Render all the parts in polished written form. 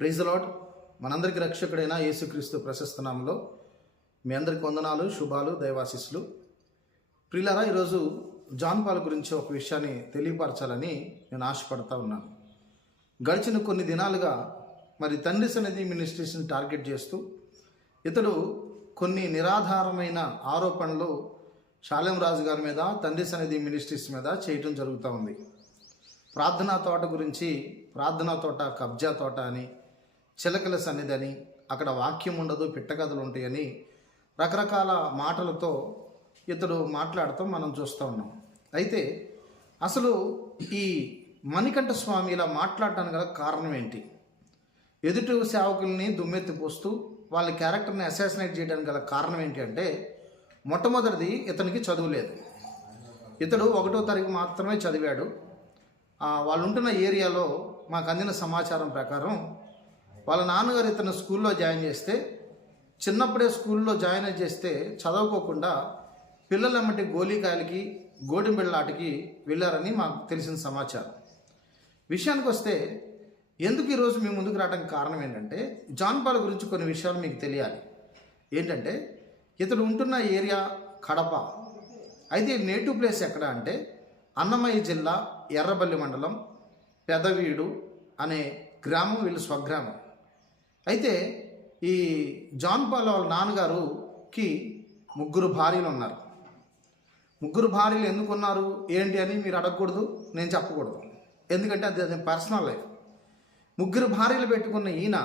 Praise the lord. మనందరికీ రక్షకుడైన యేసుక్రీస్తు ప్రశస్త నామములో మీ అందరికి వందనాలు, శుభాలు, దైవాశీస్సులు. ప్రియులారా, ఈరోజు జాన్ పాల్ గురించి ఒక విషయాన్ని తెలియపరచాలని నేను ఆశపడతా ఉన్నాను. గడిచిన కొన్ని దినాలుగా మరి తండ్రి సన్నిధి మినిస్ట్రీస్ని టార్గెట్ చేస్తూ ఇతడు కొన్ని నిరాధారమైన ఆరోపణలు షాలేం రాజు గారి మీద, తండ్రి సన్నిధి మినిస్ట్రీస్ మీద చేయటం జరుగుతూ ఉంది. ప్రార్థనా తోట గురించి, ప్రార్థనా తోట కబ్జా తోట అని, చిలకల సన్నిధి అని, అక్కడ వాక్యం ఉండదు, పిట్టకథలు ఉంటాయని రకరకాల మాటలతో ఇతడు మాట్లాడటం మనం చూస్తూ ఉన్నాం. అయితే అసలు ఈ మణికంఠ స్వామి ఇలా మాట్లాడటానికి గల కారణం ఏంటి? ఎదుటి సేవకుల్ని దుమ్మెత్తిపోస్తూ వాళ్ళ క్యారెక్టర్ని అసాసినేట్ చేయడానికి గల కారణం ఏంటి అంటే, మొట్టమొదటిది ఇతనికి చదువు లేదు. ఇతడు 1వ తరగతి మాత్రమే చదివాడు. వాళ్ళు ఉంటున్న ఏరియాలో మాకు అందిన సమాచారం ప్రకారం వాళ్ళ నాన్నగారు ఇతను స్కూల్లో జాయిన్ చేస్తే, చిన్నప్పుడే స్కూల్లో జాయిన్ చేస్తే చదవుకోకుండా పిల్లలమ్మటి గోలీకాయలకి, గోడింబిళ్ళాటికి వెళ్ళారని మాకు తెలిసిన సమాచారం. విషయానికి వస్తే ఎందుకు ఈరోజు మీ ముందుకు రావడానికి కారణం ఏంటంటే, జాన్ పాల్ గురించి కొన్ని విషయాలు మీకు తెలియాలి. ఏంటంటే, ఇతడు ఉంటున్న ఏరియా కడప. అయితే నేటివ్ ప్లేస్ ఎక్కడ అంటే అన్నమయ్య జిల్లా ఎర్రబల్లి మండలం పెదవీడు అనే గ్రామం, వీళ్ళు స్వగ్రామం. అయితే ఈ జాన్ పాల్ వాళ్ళ నాన్నగారుకి 3 భార్యలు ఉన్నారు. 3 భార్యలు ఎందుకు ఉన్నారు ఏంటి అని మీరు అడగకూడదు, నేను చెప్పకూడదు. ఎందుకంటే అది పర్సనల్ లైఫ్. 3 భార్యలు పెట్టుకున్న ఈయన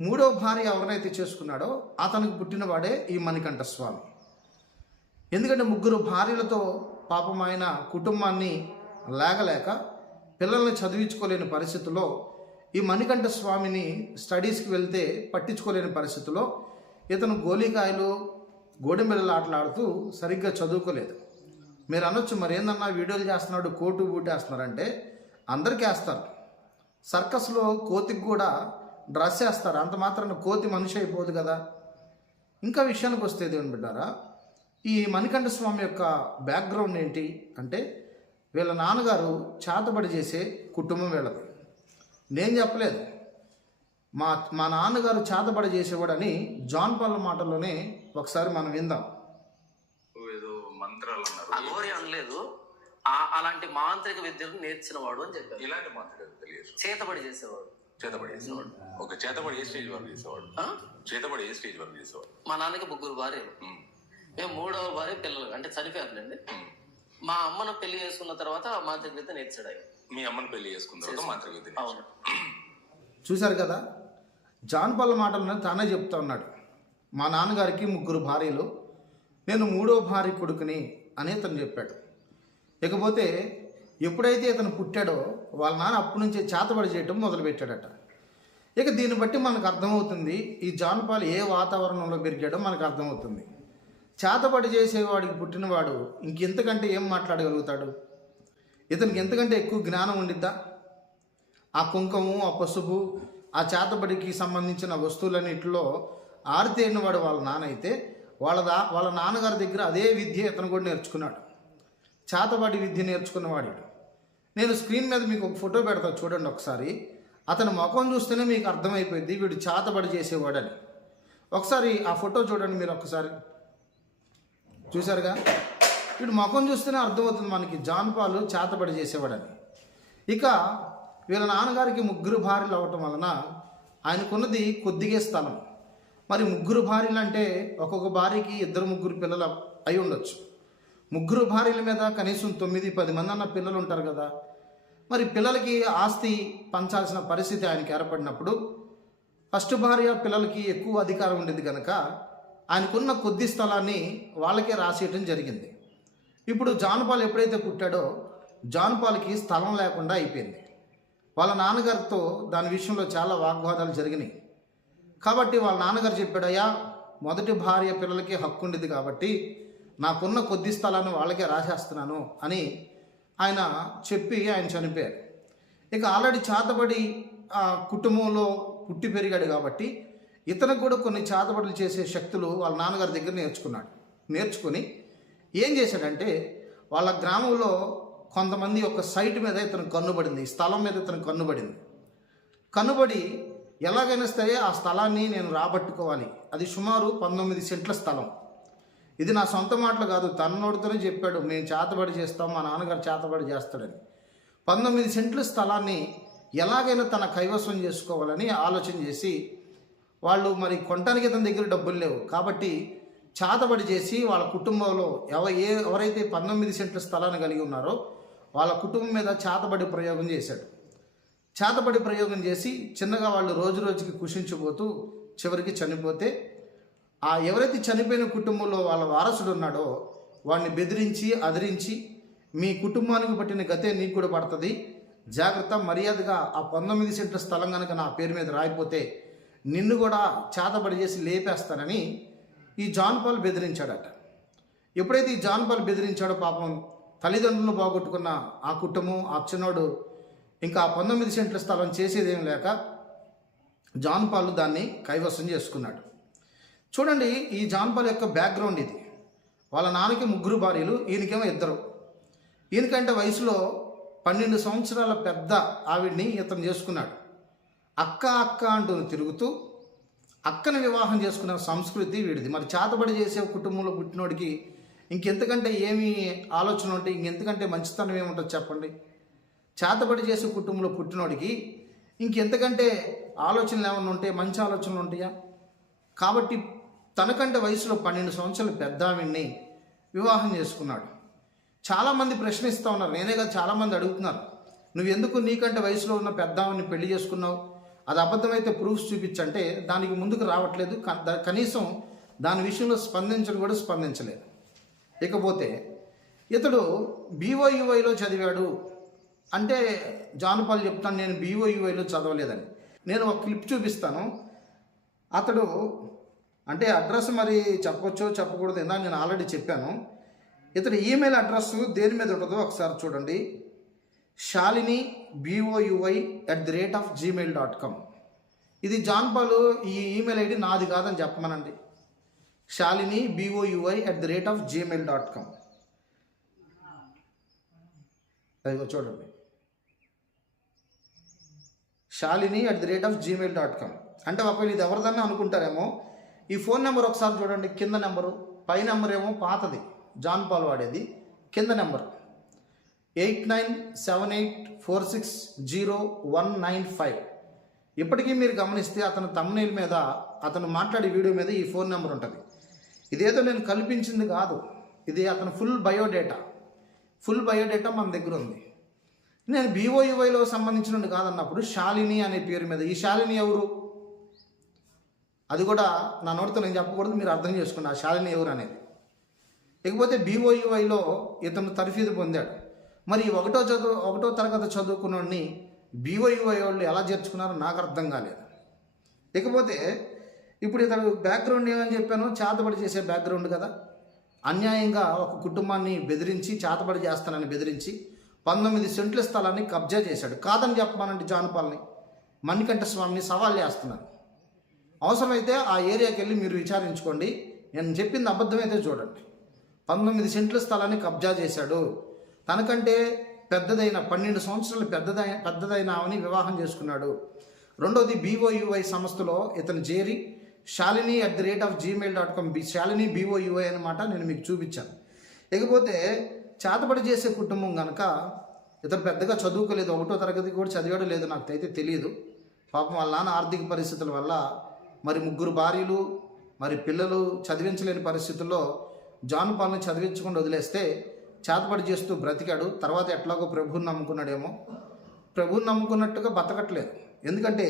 3వ భార్య ఎవరినైతే చేసుకున్నాడో అతనికి పుట్టినవాడే ఈ మణికంఠ స్వామి. ఎందుకంటే 3 భార్యలతో పాపం ఆయన కుటుంబాన్ని లేగలేక పిల్లల్ని చదివించుకోలేని పరిస్థితుల్లో, ఈ మణికంఠ స్వామిని స్టడీస్కి వెళ్తే పట్టించుకోలేని పరిస్థితుల్లో ఇతను గోలీకాయలు, గోడెంబెళ్ళ ఆటలాడుతూ సరిగ్గా చదువుకోలేదు. మీరు అనొచ్చు, మరి ఏందన్నా వీడియోలు చేస్తున్నాడు, కోటు బూటి వేస్తున్నారంటే అందరికీ వేస్తారు. సర్కస్లో కోతికి కూడా డ్రెస్ వేస్తారు, అంత మాత్రాన కోతి మనిషి అయిపోదు కదా. ఇంకా విషయానికి వస్తే దేవుని బిడ్డారా, ఈ మణికంఠ స్వామి యొక్క బ్యాక్గ్రౌండ్ ఏంటి అంటే, వీళ్ళ నాన్నగారు చేతబడి చేసే కుటుంబం వీళ్ళది. నేను చెప్పలేదు, మా నాన్నగారు చేతబడి చేసేవాడని జాన్ పాల్ మాటల్లోనే ఒకసారి మనం విందాం. ఏదో మంత్రాలు అన్నారు, అఘోరి అనలేదు, అలాంటి మాంత్రిక విద్యను నేర్చిన వాడు అని చెప్పారు. ఇలాంటి మాత్రం తెలియదు. చేతబడి చేసేవాడు. ఒక చేతబడి ఏ స్టేజ్ వరకు చేసేవాడు? చేతబడి ఏ స్టేజ్ వరకు చేసేవాడు? మా నాన్నకి 3 భార్యలు, మేము 3వ భార్య పిల్లలు అంటే చనిపోయారులేండి. మా అమ్మను పెళ్లి చేసుకున్న తర్వాత మాంత్రిక విద్య నేర్చాడు ఆయన. మీ అమ్మను పెళ్లి చేసుకున్న తర్వాత మాంత్రిక విద్య. అవును. చూశారు కదా, జాన్ పాల్ మాటలను తానే చెప్తా ఉన్నాడు. మా నాన్నగారికి 3 భార్యలు, నేను 3వ భార్య కొడుకుని అని ఇతను చెప్పాడు. ఇకపోతే ఎప్పుడైతే ఇతను పుట్టాడో వాళ్ళ నాన్న అప్పటి నుంచే చేతబడి చేయటం మొదలుపెట్టాడట. ఇక దీన్ని బట్టి మనకు అర్థమవుతుంది ఈ జాన్ పాల్ ఏ వాతావరణంలో పెరిగాడో మనకు అర్థమవుతుంది. చేతబడి చేసేవాడికి పుట్టినవాడు ఇంకెంతకంటే ఏం మాట్లాడగలుగుతాడు? ఇతనికి ఎంతకంటే ఎక్కువ జ్ఞానం ఉండిద్దా? ఆ కుంకుమ, ఆ పసుపు, ఆ చేతబడికి సంబంధించిన వస్తువులన్నింటిలో ఆరితేరినవాడు వాళ్ళ నాన్న అయితే, వాళ్ళ నాన్నగారి దగ్గర అదే విద్య ఇతను కూడా నేర్చుకున్నాడు. చేతబడి విద్య నేర్చుకున్నవాడు. నేను స్క్రీన్ మీద మీకు ఒక ఫోటో పెడతా, చూడండి ఒకసారి. అతని ముఖం చూస్తేనే మీకు అర్థమైపోయింది వీడు చేతబడి చేసేవాడని. ఒకసారి ఆ ఫోటో చూడండి మీరు ఒక్కసారి. చూశారుగా, వీడు ముఖం చూస్తేనే అర్థమవుతుంది మనకి జాన్ పాల్ చేతబడి చేసేవాడని. ఇక వీళ్ళ నాన్నగారికి 3 భార్యలు అవ్వటం వలన ఆయనకున్నది కొద్దిగే స్థలం. మరి 3 భార్యలు అంటే ఒక్కొక్క భార్యకి 2-3 పిల్లలు అయి ఉండొచ్చు. 3 భార్యల మీద కనీసం 9-10 మంది అన్న పిల్లలు ఉంటారు కదా. మరి పిల్లలకి ఆస్తి పంచాల్సిన పరిస్థితి ఆయనకి ఏర్పడినప్పుడు ఫస్ట్ భార్య పిల్లలకి ఎక్కువ అధికారం ఉండేది కనుక ఆయనకున్న కొద్ది స్థలాన్ని వాళ్ళకే రాసేయటం జరిగింది. ఇప్పుడు జాన్ పాల్ ఎప్పుడైతే పుట్టాడో జాన్ పాల్కి స్థలం లేకుండా అయిపోయింది. వాళ్ళ నాన్నగారితో దాని విషయంలో చాలా వాగ్వాదాలు జరిగినాయి. కాబట్టి వాళ్ళ నాన్నగారు చెప్పాడు, అయ్యా, మొదటి భార్య పిల్లలకి హక్కు ఉండేది కాబట్టి నాకున్న కొద్ది స్థలాన్ని వాళ్ళకే రాసేస్తున్నాను అని ఆయన చెప్పి ఆయన చనిపోయారు. ఇక ఆల్రెడీ చేతబడి కుటుంబంలో పుట్టి పెరిగాడు కాబట్టి ఇతనికి కూడా కొన్ని చేతబడులు చేసే శక్తులు వాళ్ళ నాన్నగారి దగ్గర నేర్చుకొని ఏం చేశాడంటే, వాళ్ళ గ్రామంలో కొంతమంది ఒక సైట్ మీద ఇతను కన్నుబడింది, స్థలం మీద ఇతను కన్నుబడి ఎలాగైనా సరే ఆ స్థలాన్ని నేను రాబట్టుకోవాలి. అది సుమారు 19 సెంట్ల స్థలం. ఇది నా సొంత మాటలు కాదు, తన్నోడితోనే చెప్పాడు, మేము చేతబడి చేస్తాం, మా నాన్నగారు చేతబడి చేస్తాడని. 19 సెంట్ల స్థలాన్ని ఎలాగైనా తన కైవసం చేసుకోవాలని ఆలోచన చేసి, వాళ్ళు మరి కొనటానికి తన దగ్గర డబ్బులు లేవు కాబట్టి చేతబడి చేసి వాళ్ళ కుటుంబంలో ఎవరైతే 19 సెంట్ల స్థలాన్ని కలిగి ఉన్నారో వాళ్ళ కుటుంబం మీద చేతబడి ప్రయోగం చేశాడు. చేతబడి ప్రయోగం చేసి చిన్నగా వాళ్ళు రోజు రోజుకి కుషించిపోతూ చివరికి చనిపోతే, ఆ ఎవరైతే చనిపోయిన కుటుంబంలో వాళ్ళ వారసుడు ఉన్నాడో వాడిని బెదిరించి అదిరించి, మీ కుటుంబానికి పట్టిన గతే నీకు కూడా పడుతుంది, జాగ్రత్త, మర్యాదగా ఆ 19 సెంట్ల స్థలం కనుక నా పేరు మీద రాయిపోతే నిన్ను కూడా చేతబడి చేసి లేపేస్తానని ఈ జాన్ పాల్ బెదిరించాడట. ఎప్పుడైతే ఈ జాన్ పాల్ బెదిరించాడో పాపం తల్లిదండ్రులను బాగొట్టుకున్న ఆ కుటుంబం, ఆ చిన్నోడు ఇంకా 19 సెంట్ల స్థలం చేసేదేం లేక జాన్ పాల్ దాన్ని కైవసం చేసుకున్నాడు. చూడండి, ఈ జాన్ పాల్ యొక్క బ్యాక్గ్రౌండ్ ఇది. వాళ్ళ నాన్నకి 3 భార్యలు, ఈయనకేమో 2. ఈయనకంటే వయసులో 12 సంవత్సరాల పెద్ద ఆవిడ్ని ఇతను చేసుకున్నాడు. అక్క అక్క అంటూ తిరుగుతూ అక్కని వివాహం చేసుకున్న సంస్కృతి వీడిది. మరి చేతబడి చేసే కుటుంబంలో పుట్టినోడికి ఇంకెంతకంటే ఏమి ఆలోచన ఉంటే, ఇంకెంతకంటే మంచితనం ఏముంటుంది చెప్పండి? చేతబడి చేసే కుటుంబంలో పుట్టినోడికి ఇంకెంతకంటే ఆలోచనలు ఏమైనా ఉంటే, మంచి ఆలోచనలు ఉంటాయా? కాబట్టి తనకంటే వయసులో 12 సంవత్సరాల పెద్ద ఆవిడ్ని వివాహం చేసుకున్నాడు. చాలామంది ప్రశ్నిస్తూ ఉన్నారు, నేనే కాదు చాలామంది అడుగుతున్నారు, నువ్వు ఎందుకు నీకంటే వయసులో ఉన్న పెద్ద ఆవిడ్ని పెళ్లి చేసుకున్నావు? అది అబద్ధమైతే ప్రూఫ్స్ చూపించంటే దానికి ముందుకు రావట్లేదు, కనీసం దాని విషయంలో స్పందించలేదు. ఇకపోతే ఇతడు BOUIలో చదివాడు అంటే జాన్ పాల్ చెప్తాను, నేను BOUIలో చదవలేదని. నేను ఒక క్లిప్ చూపిస్తాను. అతడు అంటే అడ్రస్ మరి చెప్పొచ్చో చెప్పకూడదు, ఏందా నేను ఆల్రెడీ చెప్పాను. ఇతడి ఈమెయిల్ అడ్రస్ దేని మీద ఉంటుందో ఒకసారి చూడండి. శాలిని BOUI@gmail.com. ఇది జాన్ పాల్ ఈ ఈమెయిల్ ఐడి నాది కాదని చెప్పమనండి. శాలిని BOUI@gmail.com. అదిగో చూడండి, శాలిని@gmail.com. అంటే ఒకవేళ ఇది ఎవరిదన్నా అనుకుంటారేమో. ఈ ఫోన్ నెంబర్ ఒకసారి చూడండి, కింద నెంబరు, పై నెంబర్ ఏమో పాతది జాన్ పాల్ వాడేది, కింద నెంబర్ 8978460195. ఇప్పటికీ మీరు గమనిస్తే అతను థంబ్నెయిల్ మీద, అతను మాట్లాడే వీడియో మీద ఈ ఫోన్ నెంబర్ ఉంటుంది. ఇదేదో నేను కల్పించింది కాదు, ఇది అతను ఫుల్ బయోడేటా మన దగ్గర ఉంది. నేను BOUIలో సంబంధించినది కాదన్నప్పుడు శాలిని అనే పేరు మీద, ఈ శాలిని ఎవరు? అది కూడా నా నోటితో నేను చెప్పకూడదు, మీరు అర్థం చేసుకోండి ఆ శాలిని ఎవరు అనేది. ఇకపోతే BOUIలో ఇతను తర్ఫీదు పొందాడు. మరి ఒకటో తరగతి చదువుకున్నోడిని BOUI వాళ్ళు ఎలా చేర్చుకున్నారో నాకు అర్థం కాలేదు. ఇకపోతే ఇప్పుడు ఇతను బ్యాక్గ్రౌండ్ ఏమని చెప్పాను, చేతబడి చేసే బ్యాక్గ్రౌండ్ కదా. అన్యాయంగా ఒక కుటుంబాన్ని బెదిరించి, చేతబడి చేస్తానని బెదిరించి 19 సెంట్ల స్థలాన్ని కబ్జా చేశాడు. కాదని చెప్పమానండి జాన్ పాల్ని, మణికంఠ స్వామిని సవాల్ చేస్తున్నాను. అవసరమైతే ఆ ఏరియాకి వెళ్ళి మీరు విచారించుకోండి, నేను చెప్పింది అబద్ధమైతే చూడండి. 19 సెంట్ల స్థలాన్ని కబ్జా చేశాడు. తనకంటే పెద్దదైన 12 సంవత్సరాలు పెద్దదైన ఆమెని వివాహం చేసుకున్నాడు. రెండోది BOUI సంస్థలో ఇతను చేరి శాలిని@gmail.com, శాలిని BOUI అన్నమాట నేను మీకు చూపించాను. ఇకపోతే చేతబడి చేసే కుటుంబం కనుక ఇతను పెద్దగా చదువుకోలేదు, 1వ తరగతి కూడా చదివాడో లేదో నాకు అయితే తెలియదు. పాపం వాళ్ళ నాన్న ఆర్థిక పరిస్థితుల వల్ల మరి 3 భార్యలు, మరి పిల్లలు చదివించలేని పరిస్థితుల్లో జాన్ పాల్ని చదివించకుండా వదిలేస్తే చేతబడి చేస్తూ బ్రతికాడు. తర్వాత ఎట్లాగో ప్రభువుని నమ్ముకున్నాడేమో, ప్రభువుని నమ్ముకున్నట్టుగా బతకట్లేదు. ఎందుకంటే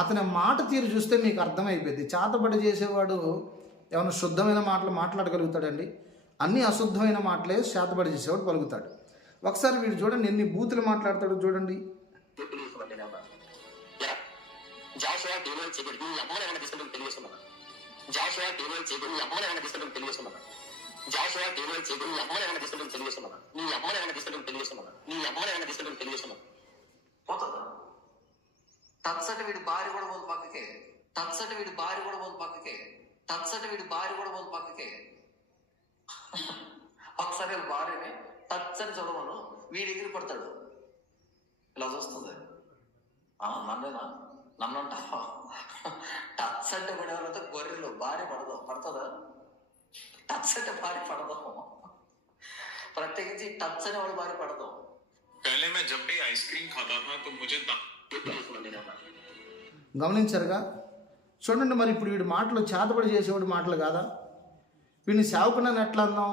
అతని మాట తీరు చూస్తే మీకు అర్థమైపోయింది, చేతబడి చేసేవాడు ఏమైనా శుద్ధమైన మాటలు మాట్లాడగలుగుతాడండి? అన్నీ అశుద్ధమైన మాటలే చేతబడి చేసేవాడు పలుకుతాడు. ఒకసారి వీడు చూడండి ఎన్ని బూతులు మాట్లాడతాడు చూడండి. తత్సటి వీడి భార్య కూడా పోదు పక్కకే. ఒకసారి భార్యని తచ్చని చదవను, వీడి ఎగిరి పడతాడు. ఇలా చూస్తుంది, నన్నేనా నన్ను అంటావా? టచ్ అంటే పడేవాళ్ళతో గొర్రెలు భార్య పడుతుందా? టచ్ అంటే భార్య పడదాం, ప్రత్యేకించి టచ్ అనే వాడు భార్య పడదాం. पहले मैं जब भी आइसक्रीम खाता था तो मुझे గమనించారుగా? చూడండి, మరి ఇప్పుడు వీడి మాటలు చేతబడి చేసేవాడి మాటలు కాదా? వీడిని సేవకునని ఎట్లా అన్నాం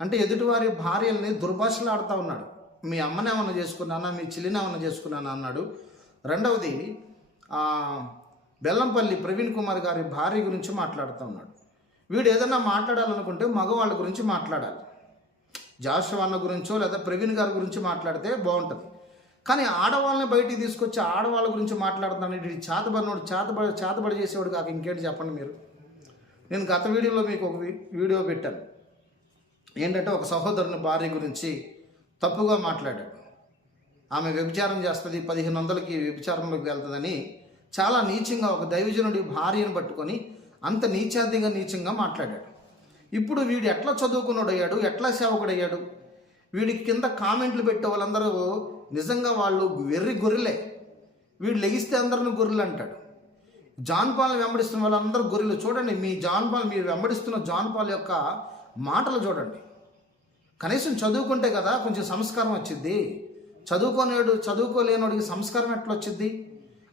అంటే ఎదుటివారి భార్యల్ని దుర్భాషలు ఆడుతూ ఉన్నాడు. మీ అమ్మనేమన్నా చేసుకున్నానా, మీ చెల్లినేమన్నా చేసుకున్నానా అన్నాడు. రెండవది బెల్లంపల్లి ప్రవీణ్ కుమార్ గారి భార్య గురించి మాట్లాడుతూ ఉన్నాడు. వీడు ఏదన్నా మాట్లాడాలనుకుంటే మగవాళ్ళ గురించి మాట్లాడాలి. జాషువా అన్న గురించో లేదా ప్రవీణ్ గారి గురించి మాట్లాడితే బాగుంటుంది. కానీ ఆడవాళ్ళని బయటికి తీసుకొచ్చి ఆడవాళ్ళ గురించి మాట్లాడుతున్నాను. ఇది చేతబడి చేసేవాడు కాక ఇంకేంటి చెప్పండి మీరు. నేను గత వీడియోలో మీకు ఒక వీడియో పెట్టాను. ఏంటంటే ఒక సహోదరుని భార్య గురించి తప్పుగా మాట్లాడాడు. ఆమె వ్యభిచారం చేస్తుంది, 1500కి వ్యభిచారంలోకి వెళ్తుందని చాలా నీచంగా ఒక దైవజనుడి భార్యను పట్టుకొని అంత నీచంగా మాట్లాడాడు. ఇప్పుడు వీడు ఎట్లా చదువుకున్నాడయ్యాడు, ఎట్లా సేవకుడయ్యాడు? వీడికి కింద కామెంట్లు పెట్టే వాళ్ళందరూ నిజంగా వాళ్ళు వెర్రి గొర్రెలే. వీడు లెగిస్తే అందరిని గొర్రెలు అంటాడు. జాన్ పాల్ని వెంబడిస్తున్న వాళ్ళందరూ గొర్రెలు. చూడండి, మీరు వెంబడిస్తున్న జాన్ పాల్ యొక్క మాటలు చూడండి. కనీసం చదువుకుంటే కదా కొంచెం సంస్కారం వచ్చింది. చదువుకోలేనోడికి సంస్కారం ఎట్లా వచ్చింది?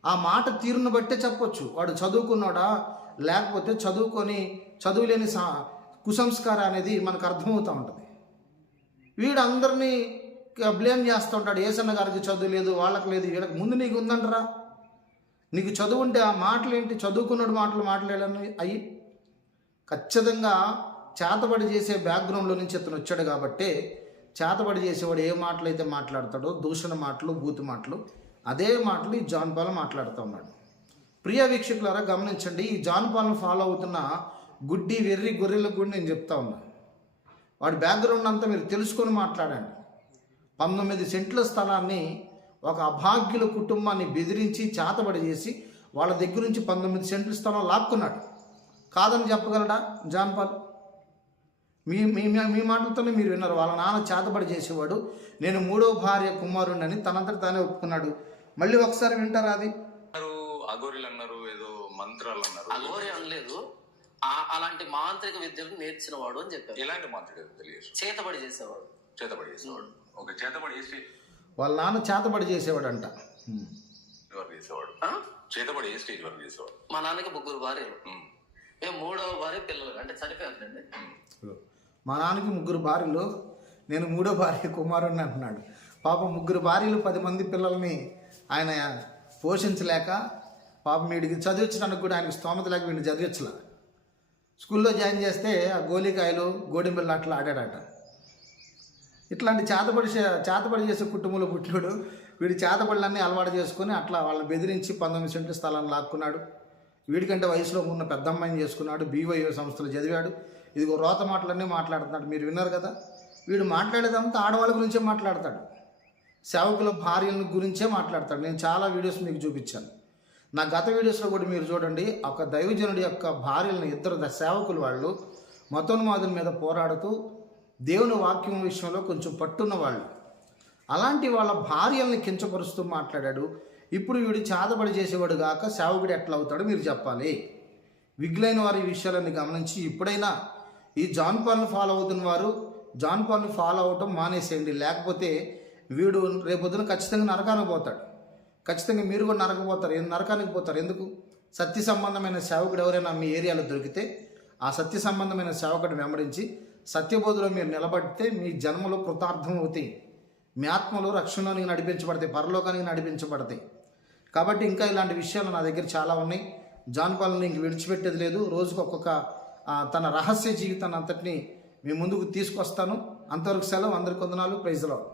ఆ మాట తీరును బట్టే చెప్పొచ్చు వాడు చదువుకున్నాడా లేకపోతే చదువులేని కుసంస్కారం అనేది మనకు అర్థమవుతూ ఉంటుంది. వీడు అందరినీ బ్లేమ్ చేస్తూ ఉంటాడు. ఏసన్న గారికి చదువు లేదు, వాళ్ళకి లేదు, వీళ్ళకి ముందు నీకు ఉందంటరా. నీకు చదువు ఉంటే ఆ మాటలు ఏంటి? చదువుకున్నాడు మాట్లాడాలని అయ్యి ఖచ్చితంగా చేతబడి చేసే బ్యాక్గ్రౌండ్లో నుంచి ఇతను వచ్చాడు కాబట్టి చేతబడి చేసేవాడు ఏ మాటలు అయితే మాట్లాడతాడో, దూషణ మాటలు, బూతు మాటలు, అదే మాటలు ఈ జాన్ పాల్ మాట్లాడుతూ ఉన్నాడు. ప్రియ వీక్షకులారా గమనించండి, ఈ జాన్ పాల్ను ఫాలో అవుతున్న గుడ్డి వెర్రి గొర్రెలకు కూడా నేను చెప్తా ఉన్నా. వాడి బ్యాక్గ్రౌండ్ అంతా మీరు తెలుసుకొని మాట్లాడండి. 19 సెంట్ల స్థలాన్ని ఒక అభాగ్యుల కుటుంబాన్ని బెదిరించి చేతబడి చేసి వాళ్ళ దగ్గర నుంచి 19 సెంట్ల స్థలం లాక్కున్నాడు. కాదని చెప్పగలడా జాన్ పాల్? మీ మాటలతోనే మీరు విన్నారు. వాళ్ళ నాన్న చేతబడి చేసేవాడు, నేను 3వ భార్య కుమారుణ్ణి అని తనంతట తానే ఒప్పుకున్నాడు. మళ్ళీ ఒకసారి వింటారా? అది అఘోరీలు అన్నారు, ఏదో మంత్రాలు అన్నారు. అఘోరి అనలేదు, అలాంటి మాంత్రిక విద్యలు నేర్చిన వాడు అని చెప్పారు. ఎలాంటి మాంత్రిక విద్యలు? చేతబడి చేసేవాడు. ఒక చేతబడి చేసి వాళ్ళ నాన్న చేతబడి చేసేవాడంట. వరకు చేసేవాడు. చేతబడి ఏ స్టేజ్ వరకు చేసేవాడు? మా నాన్నకి 3 భార్యలు, మేము 3వ భార్య పిల్లలు అంటే చనిపోయారండి. మా నాన్నకి 3 భార్యలు, నేను 3వ భార్య కుమారుణ్ణి అంటున్నాడు. పాపం 3 భార్యలు 10 మంది పిల్లల్ని ఆయన పోషించలేక పాపం వీడికి చదివించడానికి కూడా ఆయనకి స్తోమత లేక వీడిని చదివించలే. స్కూల్లో జాయిన్ చేస్తే ఆ గోలికాయలు గోడింబిళ్ళు అట్లా ఆడాడట. ఇట్లాంటి చేతబడి చేసే కుటుంబంలో పుట్టినాడు. వీడి చేతబడులన్నీ అలవాటు చేసుకొని అట్లా వాళ్ళని బెదిరించి 19 సెంట్ల స్థలాన్ని లాక్కున్నాడు. వీడికంటే వయసులో ఉన్న పెద్ద అమ్మాయిని చేసుకున్నాడు. BYO సంస్థలు చదివాడు. ఇదిగో రోత మాటలన్నీ మాట్లాడుతున్నాడు. మీరు విన్నారు కదా. వీడు మాట్లాడేదంతా ఆడవాళ్ళ గురించే మాట్లాడతాడు, సేవకుల భార్యల గురించే మాట్లాడతాడు. నేను చాలా వీడియోస్ మీకు చూపించాను. నా గత వీడియోస్లో కూడా మీరు చూడండి. ఒక దైవజనుడి యొక్క భార్యలను 2 సేవకులు వాళ్ళు మతోన్మాదుల మీద పోరాడుతూ దేవుని వాక్యం విషయంలో కొంచెం పట్టున్న వాళ్ళు, అలాంటి వాళ్ళ భార్యల్ని కించపరుస్తూ మాట్లాడాడు. ఇప్పుడు వీడు చేతబడి చేసేవాడు కాక సేవకుడు ఎట్లా అవుతాడో మీరు చెప్పాలి. విగ్లైన వారి విషయాలన్నీ గమనించి ఇప్పుడైనా ఈ జాన్ పాల్ను ఫాలో అవుతున్న వారు జాన్ పాల్ను ఫాలో అవటం మానేసేయండి. లేకపోతే వీడు రేపొద్దున ఖచ్చితంగా నరకానికి పోతాడు. ఖచ్చితంగా మీరు కూడా నరకానికి పోతారు. ఎందుకు? సత్య సంబంధమైన సేవకుడు ఎవరైనా మీ ఏరియాలో దొరికితే ఆ సత్య సంబంధమైన సేవకుడిని వెంబడించి సత్యబోధలో మీరు నిలబడితే మీ జన్మలో కృతార్థం అవుతాయి. మీ ఆత్మలో రక్షణలోనికి నడిపించబడతాయి, పరలోకానికి నడిపించబడతాయి. కాబట్టి ఇంకా ఇలాంటి విషయాలు నా దగ్గర చాలా ఉన్నాయి. జాన్ పాల్ని ఇంక విడిచిపెట్టేది లేదు. రోజుకు ఒక్కొక్క తన రహస్య జీవితాన్ని అంతటినీ మీ ముందుకు తీసుకొస్తాను. అంతవరకు సెలవు. అందరికీ వందనాలు. Praise the lord.